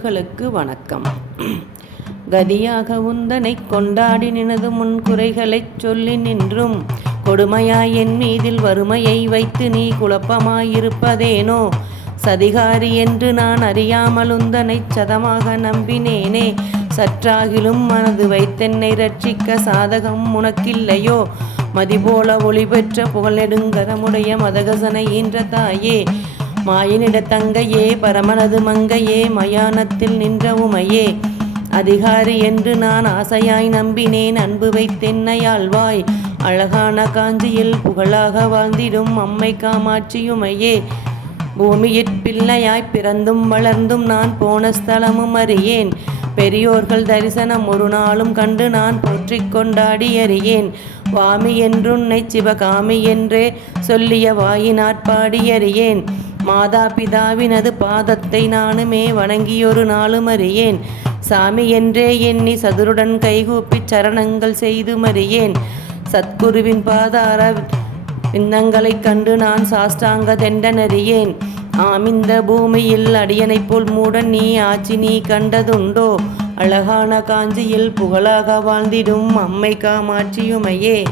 களுக்கு வணக்கம். கதியாக உந்தனை கொண்டாடி நினது முன்குறைகளைச் சொல்லி நின்றும் கொடுமையாய் என் மீதில் வறுமையை வைத்து நீ குழப்பமாயிருப்பதேனோ? சதிகாரி என்று நான் அறியாமல் உந்தனைச் சதமாக நம்பினேனே. சற்றாகிலும் மனது வைத்தென்னை ரட்சிக்க சாதகம் உனக்கில்லையோ? மதிபோல ஒளி பெற்ற புகழெடுங்கரமுடைய மதகசனை ஈன்ற தாயே, மாயினிட தங்கையே, பரமனது மங்கையே, மயானத்தில் நின்ற உமையே, அதிகாரி என்று நான் ஆசையாய் நம்பினேன். அன்பு வைத்தென்னையாழ்வாய் அழகான காஞ்சியில் புகழாக வாழ்ந்திடும் அம்மை காமாட்சியுமையே, பூமியிற் பிள்ளையாய் பிறந்தும் வளர்ந்தும் நான் போன ஸ்தலமும் அறியேன். பெரியோர்கள் தரிசனம் ஒரு நாளும் கண்டு நான் போற்றிக் கொண்டாடி அறியேன். வாமி என்றுன்னை சிவகாமி என்றே சொல்லிய வாயினாற்பாடி அறியேன். மாதா பிதாவினது பாதத்தை நானுமே வணங்கியொரு நாளும் அறியேன். சாமி என்றே எண்ணி சதுருடன் கைகூப்பிச் சரணங்கள் செய்து மறியேன். சத்குருவின் பாதார விந்தங்களைக் கண்டு நான் சாஷ்டாங்க தெண்டனறியேன். ஆமிந்த பூமியில் அடியனைப் போல் மூடன் நீ ஆட்சி நீ கண்டதுண்டோ? அழகான காஞ்சியில் புகழாக வாழ்ந்திடும் அம்மை காமாட்சியுமையே.